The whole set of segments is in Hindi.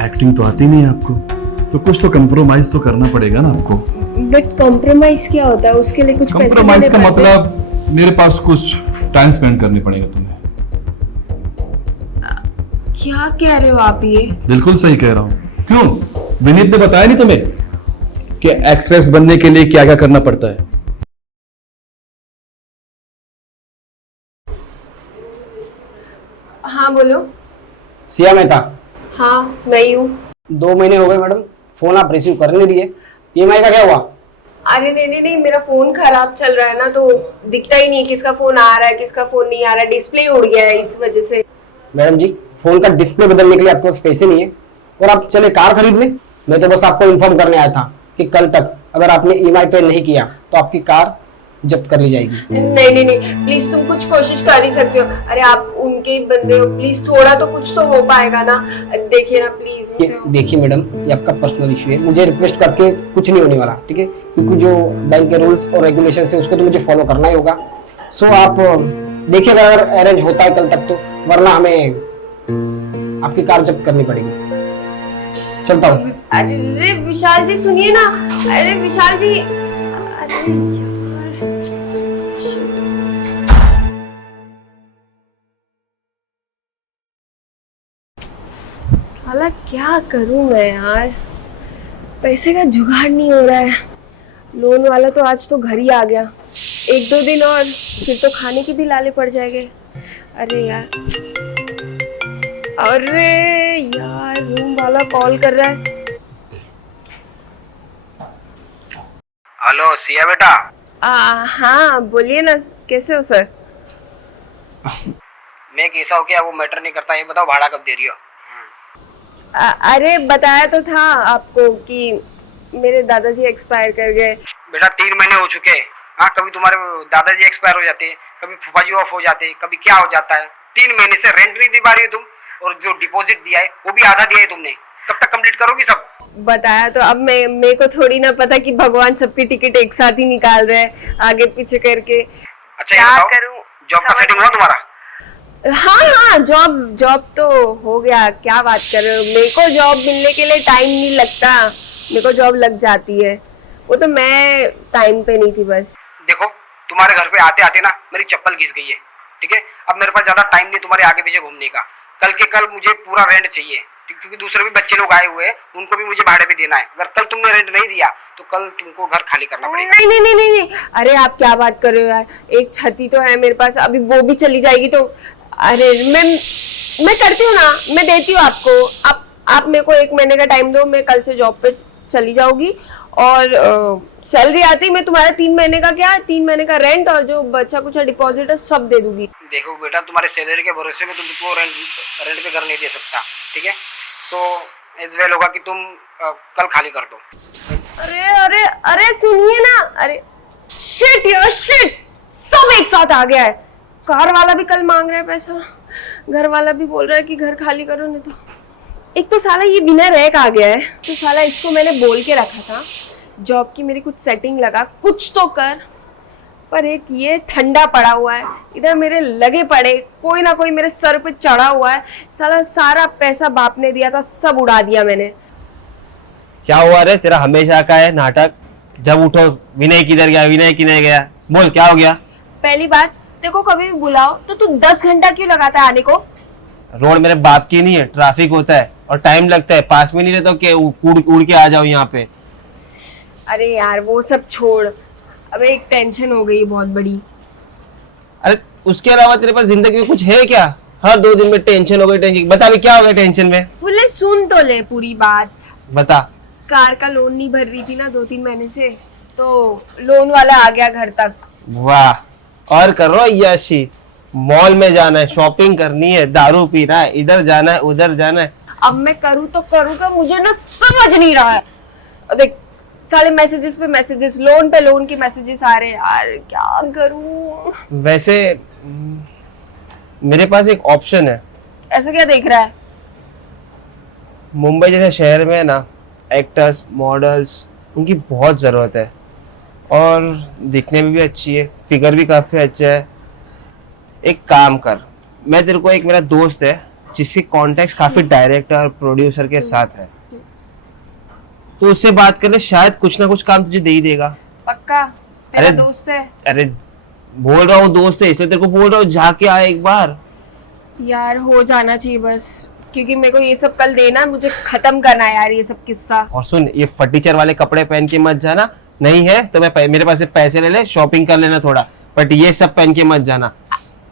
एक्टिंग तो आती नहीं है आपको, तो कुछ तो कंप्रोमाइज तो करना पड़ेगा ना आपको। बट कॉम्प्रोमाइज क्या होता है? उसके लिए कुछ पैसे कंप्रोमाइज देने का पड़ते हैं? मतलब मेरे पास कुछ टाइम स्पेंड करनी पड़ेगा तुम्हें। क्या कह रहे हो आप ये? बिल्कुल सही कह रहा हूँ। क्यों, विनीत ने बताया नहीं तुम्हें कि एक्ट्रेस बनने के लिए क्या क्या करना पड़ता है? हाँ बोलो। सिया मेहता, हाँ मैं ही हूँ। 2 महीने हो गए मैडम, फोन आप रिसीव कर नहीं रही है। ईएमआई का क्या हुआ? अरे नहीं नहीं नहीं, मेरा फोन खराब चल रहा है ना, तो दिखता ही नहीं किसका फोन आ रहा है किसका फोन नहीं आ रहा है। डिस्प्ले उड़ गया है इस वजह से। मैडम जी, फोन का डिस्प्ले बदलने के लिए आपके पास पैसे नहीं है और आप चले कार खरीद लें। मैं तो बस आपको इन्फॉर्म करने आया था कि कल तक अगर आपने ईएमआई पे नहीं किया तो आपकी कार जब्त कर ली जाएगी। नहीं नहीं नहीं, प्लीज तुम कुछ कोशिश कर ही सकते हो। अरे आप उनके ही बंदे हो, प्लीज थोड़ा तो कुछ तो हो पाएगा ना। देखिए ना प्लीज। ये देखिए मैडम, ये आपका पर्सनल इशू है, मुझे रिक्वेस्ट करके कुछ नहीं होने वाला, ठीक है? क्योंकि जो बैंक के रूल्स और रेगुलेशन है उसको तो मुझे फॉलो करना ही होगा। सो आप देखिए अगर अरेंज होता है कल तक तो, वरना हमें आपकी कार जब्त करनी पड़ेगी। चलता हूँ। अरे विशाल जी सुनिए ना। अरे विशाल जी, अरे यार साला क्या करूं मैं यार, पैसे का जुगाड़ नहीं हो रहा है। लोन वाला तो आज तो घर ही आ गया, 1-2 दिन और फिर तो खाने की भी लाले पड़ जाएंगे। अरे यार, अरे यार रूम वाला कॉल कर रहा है। हेलो सिया बेटा। हाँ बोलिए ना, कैसे हो सर? मैं कैसा हो गया वो मैटर नहीं करता, ये बताओ भाड़ा कब दे रही हो? अरे बताया तो था आपको कि मेरे दादाजी एक्सपायर कर गए। बेटा 3 महीने हो चुके हैं। हाँ, कभी तुम्हारे दादाजी एक्सपायर हो जाते हैं, कभी फूफाजी ऑफ हो जाते हैं, कभी क्या हो जाता है। 3 महीने से रेंट नहीं दे पा रही हो तुम, और जो डिपॉजिट दिया है वो भी आधा दिया है तुमने। कब तक कंप्लीट करोगी सब? बताया तो, अब मेरे को थोड़ी ना पता कि भगवान सबकी टिकट एक साथ ही निकाल रहे हैं आगे पीछे करके। अच्छा ये क्या बताओ, करूं? जॉब का सेटिंग हुआ तुम्हारा? हाँ हाँ, जॉब तो हो गया। क्या बात कर रहे हो? मेरे को जॉब मिलने के लिए टाइम नहीं लगता, मेरे को जॉब लग जाती है। वो तो मैं टाइम पे नहीं थी बस। देखो, तुम्हारे घर पे आते आते ना मेरी चप्पल घिस गई है, ठीक है? अब मेरे पास ज्यादा टाइम नहीं तुम्हारे आगे पीछे घूमने का। कल के कल मुझे पूरा रेंट चाहिए, क्योंकि दूसरे भी बच्चे लोग आए हुए हैं, उनको भी मुझे भाड़े पे देना है। अगर कल तुमने रेंट नहीं दिया तो कल तुमको घर खाली करना पड़ेगा। नहीं नहीं नहीं नहीं नहीं, अरे आप क्या बात कर रहे हो यार, एक छती तो है मेरे पास, अभी वो भी चली जाएगी तो। अरे मैं करती हूँ ना, मैं देती हूँ आपको। आप मेरे को 1 महीने का टाइम दो, मैं कल से जॉब पे चली जाऊंगी और सैलरी आती ही मैं तुम्हारा 3 महीने का, क्या 3 महीने का रेंट और जो बचा कुछ डिपॉजिट है सब दे दूंगी। देखो बेटा, तुम्हारे सैलरी के भरोसे में तुमको रेंट पे घर नहीं दे सकता, ठीक है? सो इस वेल होगा कि तुम कल खाली कर दो। अरे अरे अरे सुनिए ना, अरे शिट यार शिट, सब एक साथ आ गया है। कार वाला भी कल मांग रहा है पैसा, घर वाला भी बोल रहा है कि घर खाली करो, नहीं तो एक तो साला ये बिना रैक आ गया है। तो साला इसको मैंने बोल के रखा था जॉब की मेरी कुछ सेटिंग लगा, कुछ तो कर। पर एक ये ठंडा पड़ा हुआ है, इधर मेरे लगे पड़े, कोई ना कोई मेरे सर पे चढ़ा हुआ है। साला सारा पैसा बाप ने दिया था, सब उड़ा दिया मैंने। क्या हुआ रे, तेरा हमेशा का है नाटक। जब उठो विनय किधर गया, विनय किधर गया, बोल क्या हो गया? पहली बात, देखो कभी भी बुलाओ तो तू 10 घंटा क्यों लगाता है आने को? रोड मेरे बाप की नहीं है, ट्रैफिक होता है और टाइम लगता है। पास में नहीं रहता कि उड़ के आ जाओ यहाँ पे। अरे यार वो सब छोड़, अबे एक टेंशन हो गई बहुत बड़ी। अरे उसके अलावा तेरे पास जिंदगी में कुछ है क्या? हर 2 दिन में टेंशन हो गई, टेंशन। बता भी क्या हो गया टेंशन में? बोले सुन तो ले पूरी बात। बता। कार का लोन नहीं भर रही थी ना 2-3 महीने से, तो लोन वाला आ गया घर तक। वाह, और कर रहा यशी। मॉल में जाना है, शॉपिंग करनी है, दारू पीना है, इधर जाना है, उधर जाना है। अब मैं करूँ तो करूँ क्या, मुझे ना समझ नहीं रहा है। देख साले मैसेजेस पे मैसेजेस, लोन पे लोन के मैसेजेस आ रहे हैं यार, क्या करूँ? वैसे मेरे पास एक ऑप्शन है। ऐसा क्या देख रहा है? मुंबई जैसे शहर में ना एक्टर्स, मॉडल्स, उनकी बहुत ज़रूरत है और दिखने में भी अच्छी है, फिगर भी काफ़ी अच्छा है। एक काम कर, मैं तेरे को, एक मेरा दोस्त है जिसके कॉन्टेक्ट काफी डायरेक्टर और प्रोड्यूसर के साथ है, तो उससे बात कर ले, शायद कुछ ना कुछ काम तुझे दे ही देगा। पक्का? तेरा अरे- दोस्त है? अरे बोल रहा हूँ दोस्त है, इसलिए तेरे को बोल रहा हूँ जाके आ एक बार। यार हो जाना चाहिए बस, क्योंकि मेरे को ये सब कल देना है, मुझे खत्म करना है यार ये सब किस्सा। और सुन, ये फटीचर वाले कपड़े पहन के मत जाना, नहीं है तो मेरे पास से पैसे ले ले, शॉपिंग कर लेना थोड़ा, बट ये सब पहन के मत जाना।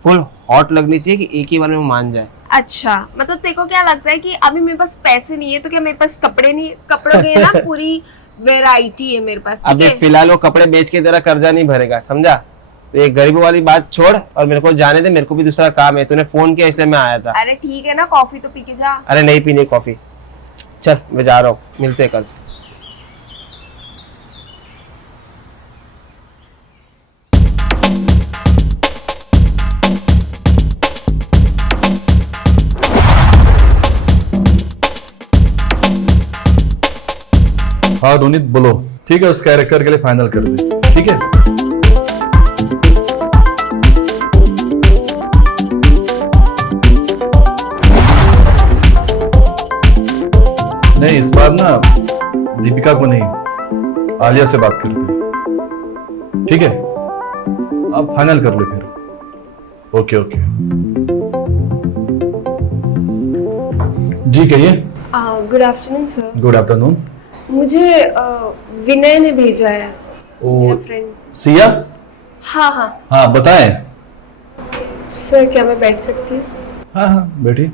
फुल हॉट लगनी चाहिए कि एक ही बार में मान जाए। अच्छा, मतलब तेरे को क्या लगता है कि अभी मेरे पास पैसे नहीं है तो क्या मेरे पास कपड़े नहीं, कपड़ों की है ना पूरी वैरायटी है मेरे पास, ठीक अभी है? फिलहाल वो कपड़े बेच के तेरा कर्जा नहीं भरेगा, समझा? तो ये गरीबों वाली बात छोड़ और मेरे को जाने दे, मेरे को भी दूसरा काम है। तूने फोन किया इसलिए मैं आया था। अरे ठीक है ना, कॉफी तो पी के जा। अरे नहीं पीनी कॉफी, चल मैं जा रहा हूँ, मिलते हैं कल। हाँ रोनित बोलो। ठीक है, उस कैरेक्टर के लिए फाइनल कर दे, ठीक है? नहीं, इस बार ना दीपिका को नहीं, आलिया से बात करते हैं, ठीक है? आप फाइनल कर लो फिर। ओके ओके, जी कहिए। Good afternoon sir. Good afternoon. मुझे विनय ने भेजा है, ओ मेरा फ्रेंड। सिया? हाँ हाँ हाँ बताएं। सर, क्या मैं बैठ सकती हूँ? हाँ हाँ बैठी।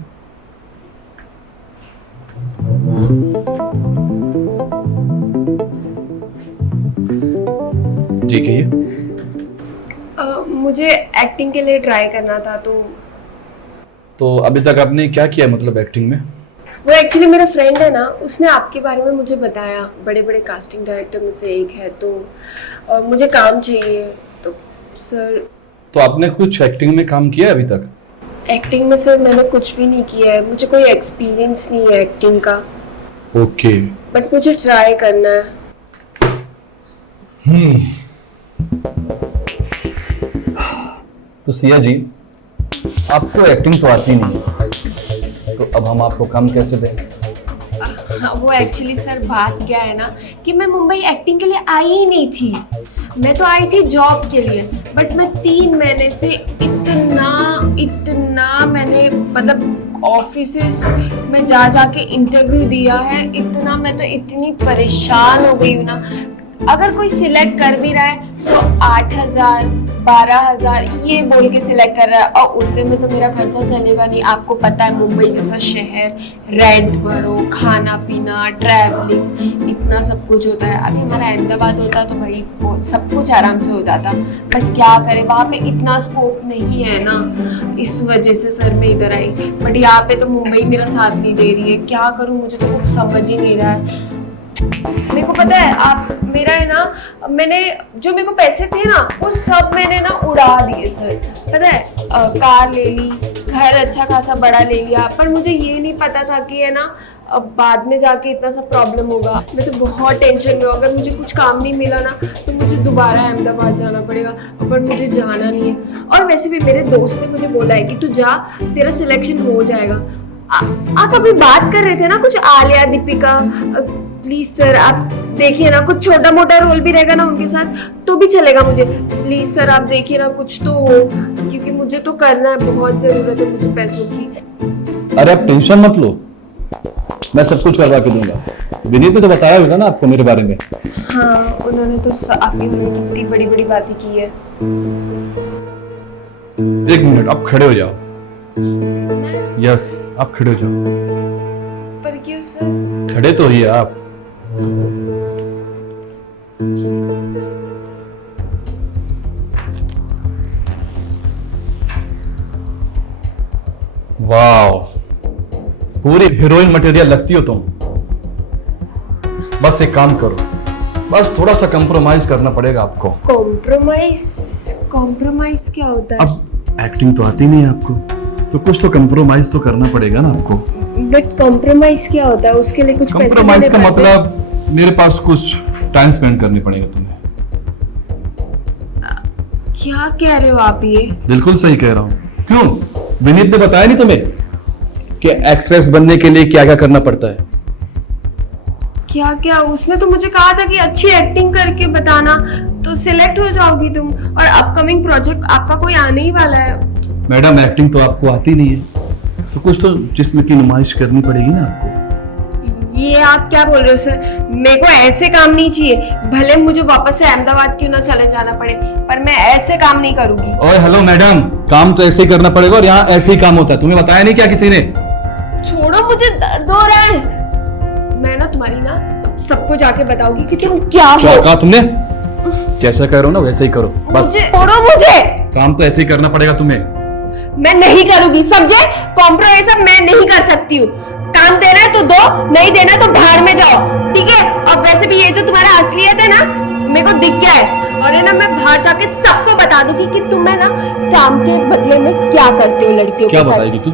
जी कहिए। मुझे एक्टिंग के लिए ट्राई करना था, तो अभी तक आपने क्या किया मतलब एक्टिंग में? वो एक्चुअली मेरा फ्रेंड है ना, उसने आपके बारे में मुझे बताया, बड़े बड़े कास्टिंग डायरेक्टर में से एक है, तो मुझे काम चाहिए। तो सर, तो आपने कुछ एक्टिंग में काम किया है अभी तक? एक्टिंग में सर मैंने कुछ भी नहीं किया है, मुझे कोई एक्सपीरियंस नहीं है एक्टिंग का, ओके। बट मुझे ट्राई करना है। तो सिया जी, आपको एक्टिंग तो आती नहीं है, तो अब हम आपको काम कैसे दें? हाँ, वो एक्चुअली सर बात क्या है ना कि मैं मुंबई एक्टिंग के लिए आई ही नहीं थी, मैं तो आई थी जॉब के लिए। बट मैं 3 महीने से इतना मैंने मतलब ऑफिसेस में जा के इंटरव्यू दिया है, इतना मैं तो इतनी परेशान हो गई हूँ ना। अगर कोई सिलेक्ट कर भी रहा है तो 8,000 12,000 ये बोल के सिलेक्ट कर रहा है, और उतने में तो मेरा खर्चा चलेगा नहीं। आपको पता है मुंबई जैसा शहर, रेंट भरो, खाना पीना, ट्रैवलिंग, इतना सब कुछ होता है। अभी हमारा अहमदाबाद होता तो भाई सब कुछ आराम से हो जाता, बट क्या करें, वहाँ पे इतना स्कोप नहीं है ना, इस वजह से सर मैं इधर आई। बट यहाँ पे तो मुंबई मेरा साथ नहीं दे रही है, क्या करूँ, मुझे तो कुछ समझ ही नहीं रहा है। मेरे को पता है, आप मेरा है ना, मैंने जो मेरे को पैसे थे ना वो सब मैंने ना उड़ा दिए सर। पता है, कार ले ली, घर अच्छा खासा बड़ा ले लिया, पर मुझे ये नहीं पता था कि है ना अब बाद में जाके इतना सा प्रॉब्लम होगा। मैं तो बहुत टेंशन में हूँ, अगर मुझे कुछ काम नहीं मिला ना तो मुझे दोबारा अहमदाबाद जाना पड़ेगा, पर मुझे जाना नहीं है। और वैसे भी मेरे दोस्त ने मुझे बोला है कि तू जा, तेरा सिलेक्शन हो जाएगा। आप अभी बात कर रहे थे ना कुछ आलिया दीपिका, प्लीज सर आप देखिए ना, कुछ छोटा मोटा रोल भी रहेगा ना उनके साथ तो भी चलेगा मुझे। प्लीज सर आप देखिए ना, कुछ तो हो, क्योंकि मुझे तो करना है, बहुत जरूरत है मुझे पैसों की। अरे आप टेंशन मत लो, मैं सब कुछ करवा के दूंगा। विनीत ने तो बताया होगा ना आपको मेरे बारे में। हाँ, उन्होंने तो आपके बारे में कितनी बड़ी बड़ी बातें की है। 1 मिनट, आप खड़े हो जाओ। यस, आप खड़े हो जाओ। पर क्यों सर? खड़े तो होइए आप। वाओ, पूरी हीरोइन मटेरियल लगती हो तुम। बस एक काम करो, बस थोड़ा सा कंप्रोमाइज करना पड़ेगा आपको। कॉम्प्रोमाइज क्या होता है? अब एक्टिंग तो आती नहीं है आपको, तो कुछ तो कंप्रोमाइज तो करना पड़ेगा ना आपको। बट कॉम्प्रोमाइज क्या होता है? उसके लिए कुछ पैसे कंप्रोमाइज का देने पड़ते हैं? मतलब मेरे पास कुछ टाइम स्पेंड करनी पड़ेगा तुम्हें। क्या कह रहे हो आप ये? बिल्कुल सही कह रहा हूँ। क्यों, विनीत ने बताया नहीं तुम्हें कि एक्ट्रेस बनने के लिए क्या क्या करना पड़ता है। क्या क्या? उसने तो मुझे कहा था कि अच्छी एक्टिंग करके बताना तो सिलेक्ट हो जाओगी तुम, और अपकमिंग प्रोजेक्ट आपका कोई आने ही वाला है। मैडम एक्टिंग तो आपको आती नहीं है, तो कुछ तो जिस्म की नुमाइश करनी पड़ेगी ना आपको। ये आप क्या बोल रहे हो सर? मेरे को ऐसे काम नहीं चाहिए, भले मुझे वापस से अहमदाबाद क्यों ना चले जाना पड़े, पर मैं ऐसे काम नहीं करूंगी। ओए हेलो मैडम, काम तो ऐसे ही करना पड़ेगा और यहाँ ऐसे ही काम होता है। तुम्हें बताया नहीं क्या किसी ने? छोड़ो, मुझे दर्द हो रहा है। मैं ना तुम्हारी ना सबको जाके बताऊंगी कि तुम क्या क्या हो। कहा तुमने? जैसा कह रहे हो ना वैसे ही करो बस। मुझे छोड़ो, मुझे काम तो ऐसे ही करना पड़ेगा तुम्हें। मैं नहीं करूंगी, समझे? कॉम्प्रोमाइज मैं नहीं कर सकती हूँ। काम देना है तो दो, नहीं देना तो भाड़ में जाओ, ठीक है? अब वैसे भी ये जो तुम्हारा असलियत है ना, मेरे को दिख गया है, और है ना मैं बाहर जाके सबको बता दूंगी कि तुम है ना काम के बदले में क्या करते हो लड़कियों क्या के साथ। बताएगी तू?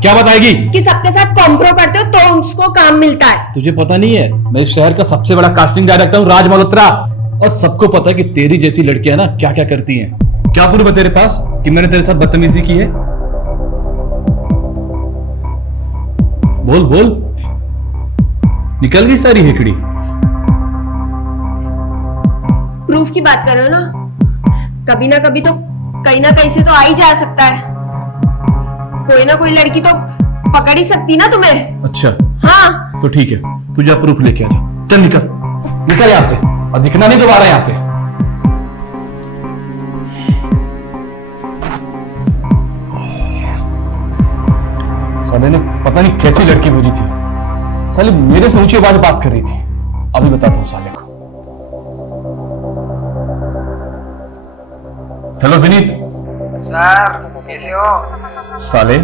क्या बताएगी? कि सबके साथ कॉम्प्रो करते हो तो उसको काम मिलता है। तुझे पता नहीं है, मैं इस शहर का सबसे बड़ा कास्टिंग डायरेक्टर हूँ, राज मल्होत्रा, और सबको पता है कि तेरी जैसी लड़कियां ना क्या क्या करती हैं। क्या प्रूफ है तेरे पास कि मैंने तेरे साथ बदतमीजी की है? बोल बोल, निकल गई सारी हेकड़ी। प्रूफ की बात कर रहे हो ना, कभी ना कभी तो कहीं ना कहीं से तो आ ही जा सकता है। कोई ना कोई लड़की तो पकड़ ही सकती ना तुम्हें। अच्छा हाँ, तो ठीक है, तू जा प्रूफ लेके आ जा। चल निकल निकल यहाँ से, और दिखना नहीं दोबारा यहाँ पे। साले ने पता नहीं कैसी लड़की भेजी थी, साले मेरे से ऊंची आवाज बात कर रही थी। अभी बताता हूँ साले को। हेलो विनीत। सर कैसे हो? साले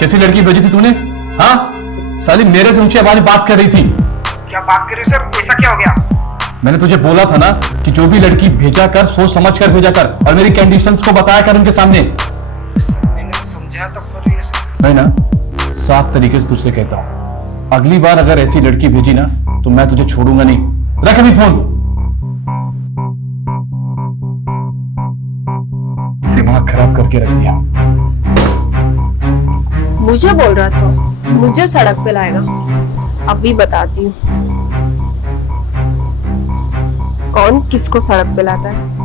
कैसी लड़की भेजी थी तूने? हाँ साले मेरे से ऊंची आवाज बात कर रही थी। क्या बात कर रहे हो सर, ऐसा क्या हो गया? मैंने तुझे बोला था ना कि जो भी लड़की भेजा कर सोच समझ कर भेजा कर, और मेरी कंडीशंस को बताया कर उनके सामने। मैंने समझा तो पर ये सर। नहीं ना, साफ तरीके से तुझसे कहता हूं, अगली बार अगर ऐसी लड़की भेजी ना तो मैं तुझे छोड़ूंगा नहीं। रख अभी फोन। दिमाग खराब करके रख दिया। मुझे बोल रहा था मुझे सड़क पे लाएगा, अभी बताती हूँ कौन किसको सड़क पे लाता है।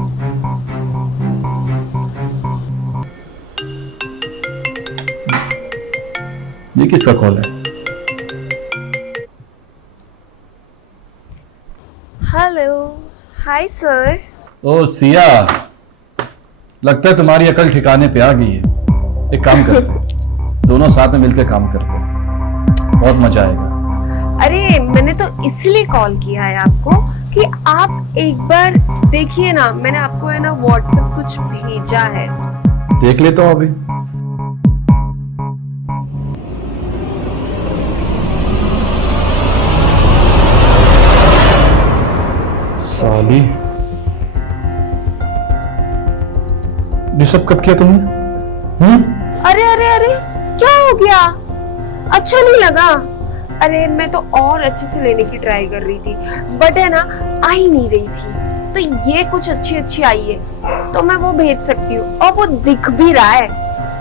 ये किसका कॉल है? Hello, hi sir. ओ सिया, लगता है तुम्हारी अकल ठिकाने पे आ गई है। एक काम करते हैं, दोनों साथ में मिलकर काम करते हैं, बहुत मजा आएगा। अरे मैंने तो इसलिए कॉल किया है आपको कि आप एक बार देखिए ना, मैंने आपको है ना व्हाट्सएप कुछ भेजा है। देख लेता हूं अभी। साली, डिस्टर्ब कब किया तुमने? अरे अरे अरे, क्या हो गया? अच्छा नहीं लगा? अरे मैं तो और अच्छे से लेने की ट्राई कर रही थी, बट है ना आ ही नहीं रही थी। तो ये कुछ अच्छी अच्छी आई है तो मैं वो भेज सकती हूँ, और वो दिख भी रहा है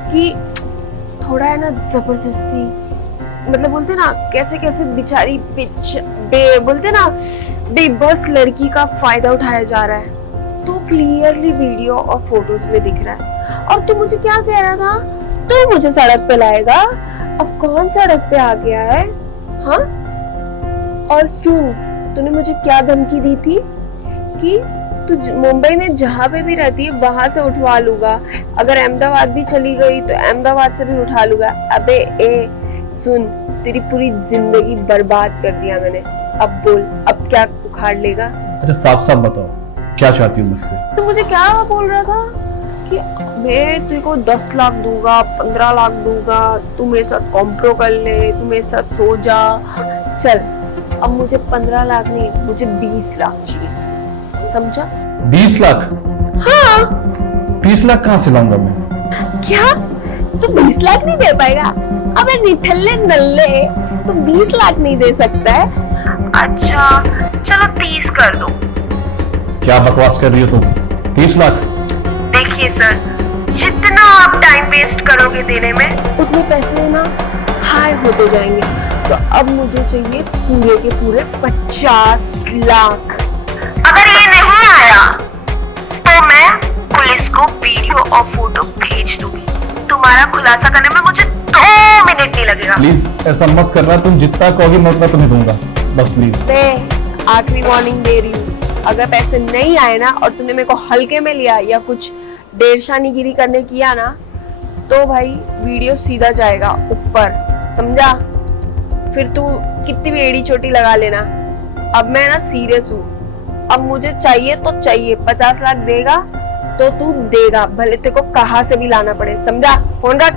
कि थोड़ा है ना जबरदस्ती, मतलब बोलते ना कैसे कैसे बेचारी बोलते ना बेबस लड़की का फायदा उठाया जा रहा है। तो क्लियरली वीडियो और फोटोज में दिख रहा है। और तू मुझे क्या कह रहा था? तू मुझे सड़क पे लाएगा? अब कौन सड़क पे आ गया है? हाँ, और सुन, तूने मुझे क्या धमकी दी थी कि तू मुंबई में जहां पे भी रहती है वहां से उठवा लूंगा, अगर अहमदाबाद भी चली गई तो अहमदाबाद से भी उठा लूंगा। अबे ए सुन, तेरी पूरी जिंदगी बर्बाद कर दिया मैंने। अब बोल, अब क्या उखाड़ लेगा? अच्छा साफ साफ बताओ, क्या चाहती हूँ मुझसे? तू मुझे क्या बोल रहा था कि मैं तेरे को 10 लाख दूंगा, 15 लाख दूंगा, तू मेरे साथ कॉम्प्रो कर ले, तू मेरे साथ सो जा। चल, अब मुझे 15 लाख नहीं, मुझे 20 लाख चाहिए, समझा? 20 लाख? हाँ। 20 लाख कहाँ से लाऊंगा मैं? क्या तू 20 लाख नहीं दे पाएगा? अबे निठल्ले नल्ले, तू 20 लाख नहीं दे सकता है? अच्छा चलो 30 कर दो। क्या बकवास कर रही हो तुम? 30 लाख? देखिए सर, जितना आप टाइम वेस्ट करोगे देने में उतने पैसे ना हाई होते जाएंगे। तो अब मुझे चाहिए पूरे के पूरे 50 लाख। अगर ये नहीं आया तो मैं पुलिस को वीडियो और फोटो भेज दूंगी। तुम्हारा खुलासा करने में मुझे 2 मिनट नहीं लगेगा। प्लीज ऐसा मत करना, तुम जितना कहोगी मैं उतना तुम्हें दूंगा, बस प्लीज। मैं आखिरी वार्निंग दे रही हूँ, अगर पैसे नहीं आए ना और तूने मेरे को हल्के में लिया या कुछ डेढ़शानीगिरी करने किया ना तो भाई वीडियो सीधा जाएगा ऊपर, समझा? फिर तू कितनी भी एड़ी चोटी लगा लेना। अब मैं ना सीरियस हूँ, अब मुझे चाहिए तो चाहिए। 50 लाख देगा तो तू देगा, भले तेरे को कहाँ से भी लाना पड़े, समझा? फोन रख।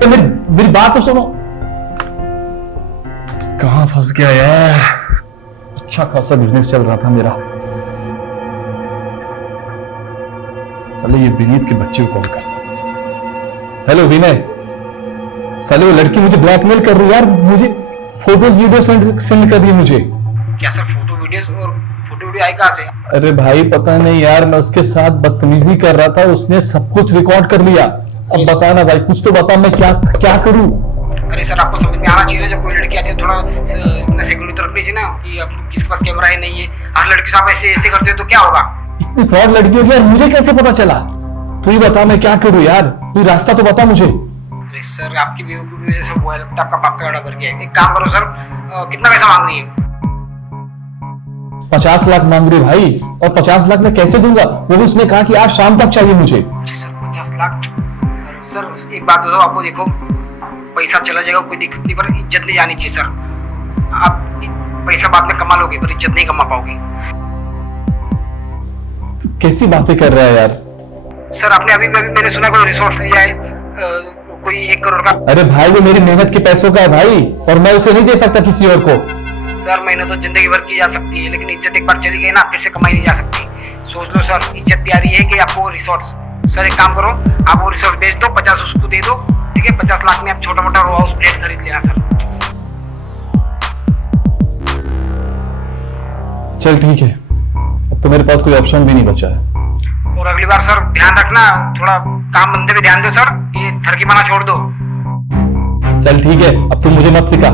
तो मेरी बात तो सुनो। कहाँ फंस गया यार, अच्छा खासा बिजनेस चल रहा था मेरा। साले ये विनीत के बच्चे को कॉल करता। हेलो विनय, साले वो लड़की मुझे ब्लैकमेल कर रही है यार, मुझे फोटोज वीडियो सेंड कर रही है मुझे। क्या सर फोटो वीडियोस और फोटो वीडियो आई कहाँ से? अरे भाई पता नहीं यार, मैं उसके साथ बदतमीजी कर रहा था, उसने सब कुछ रिकॉर्ड कर लिया। अब बता ना भाई, कुछ तो बता, मैं क्या क्या करूं? अरे सर आपको समझ में आना चाहिए ना, जब कोई लड़की आती है थोड़ा सिक्योरिटी तो रखनी चाहिए ना कि अब किसके पास कैमरा है नहीं है। हर लड़की से आप ऐसे ऐसे करते हो तो क्या होगा? इतनी फ्रॉड लड़की होगी यार, मुझे कैसे पता चला? तू ही बता, मैं क्या करूं यार, तू रास्ता तो बता मुझे। अरे सर आपकी बेवकूफी की वजह से वो लैपटॉप का पाका गड़ा भर गया है। एक काम करो सर, कितना पैसा मांग रही है? 50 लाख मांग रही भाई, और 50 लाख मैं कैसे दूंगा? वो भी उसने कहा कि आज शाम तक चाहिए मुझे। सर 50 लाख? सर एक बात बताओ आपको, देखो पैसा चला जाएगा कोई दिक्कत नहीं, पर इज्जत नहीं जानी चाहिए सर। आप पैसा बाद में कमा लोगे पर इज्जत नहीं कमा पाओगे। कैसी बातें कर रहा है यार? सर आपने अभी मैंने सुना कोई रिसोर्स लिया है कोई 1 करोड़ का। अरे भाई वो मेरी मेहनत के पैसों का है भाई, और मैं उसे नहीं दे सकता किसी और को। सर मेहनत तो जिंदगी भर की जा सकती है, लेकिन इज्जत एक बार चली गई ना फिर से कमाई नहीं जा सकती। सोच लो सर, इज्जत प्यारी है कि आपको रिसोर्स। सर एक काम करो, आप वो रिसोर्स बेच दो, 50 उसको दे दो, ठीक है? 50 लाख में आप छोटा मोटा रो हाउस फ्लैट खरीद लेना सर। चल ठीक है, अब तो मेरे पास कोई ऑप्शन भी नहीं बचा है। और अगली बार सर ध्यान रखना, थोड़ा काम धंधे पे ध्यान दो सर, ये थरकी माना छोड़ दो। चल ठीक है, अब तुम मुझे मत सिखा।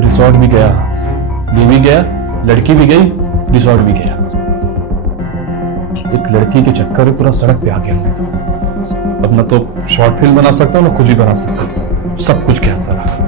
रिसोर्ट भी गया, ये भी गया, लड़की भी गई, रिसोर्ट भी गया। एक लड़की के चक्कर में पूरा सड़क पे आ गया। अब ना तो शॉर्ट फिल्म बना सकता हूँ, ना कुछ भी बना सकता हूँ, सब कुछ गया सारा।